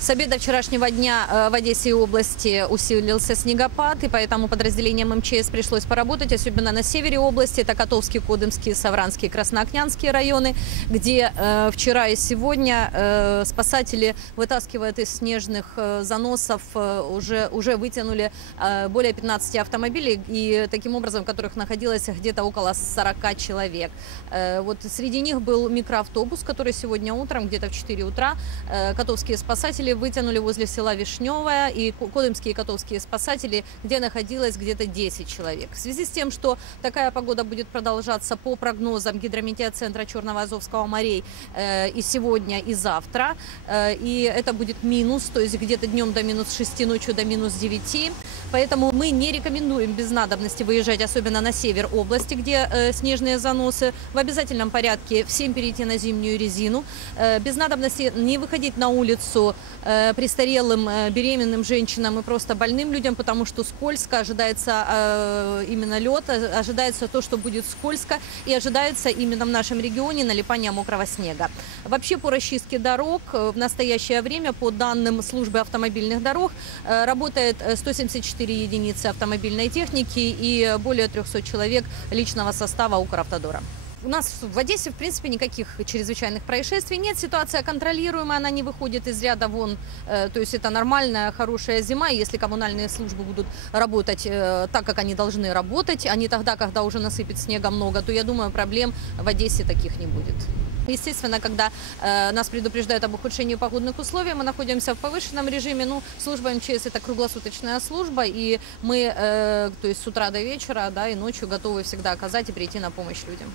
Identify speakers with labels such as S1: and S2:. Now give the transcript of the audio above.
S1: С обеда вчерашнего дня э, в Одессе и области усилился снегопад, и поэтому подразделениям МЧС пришлось поработать, особенно на севере области. Это Котовский, Кодымский, Савранский, Красноокнянские районы, где э, вчера и сегодня э, спасатели вытаскивают из снежных э, заносов, э, уже, уже вытянули э, более 15 автомобилей, и таким образом, в которых находилось где-то около 40 человек. Э, вот среди них был микроавтобус, который сегодня утром, где-то в 4 утра, э, котовские спасатели вытянули возле села Вишневая и ко- Кодымские и Котовские спасатели, где находилось где-то 10 человек. В связи с тем, что такая погода будет продолжаться по прогнозам гидрометеоцентра Черного Азовского морей э, и сегодня, и завтра, э, и это будет минус, то есть где-то днем до минус 6, ночью до минус 9, поэтому мы не рекомендуем без надобности выезжать, особенно на север области, где э, снежные заносы, в обязательном порядке всем перейти на зимнюю резину, э, без надобности не выходить на улицу престарелым, э, беременным женщинам и просто больным людям, потому что скользко, ожидается э, именно лед, э, ожидается то, что будет скользко, и ожидается именно в нашем регионе налипание мокрого снега. Вообще по расчистке дорог э, в настоящее время, по данным службы автомобильных дорог, э, работает э, 174 единицы автомобильной техники и более 300 человек личного состава Укравтодора. У нас в Одессе, в принципе, никаких чрезвычайных происшествий нет. Ситуация контролируемая, она не выходит из ряда вон. Э, То есть это нормальная, хорошая зима. И если коммунальные службы будут работать э, так, как они должны работать, а не тогда, когда уже насыпет снега много, то я думаю, проблем в Одессе таких не будет. Естественно, когда э, нас предупреждают об ухудшении погодных условий, мы находимся в повышенном режиме. Ну, служба МЧС это круглосуточная служба, и мы, э, то есть с утра до вечера, да, и ночью готовы всегда оказать и прийти на помощь людям.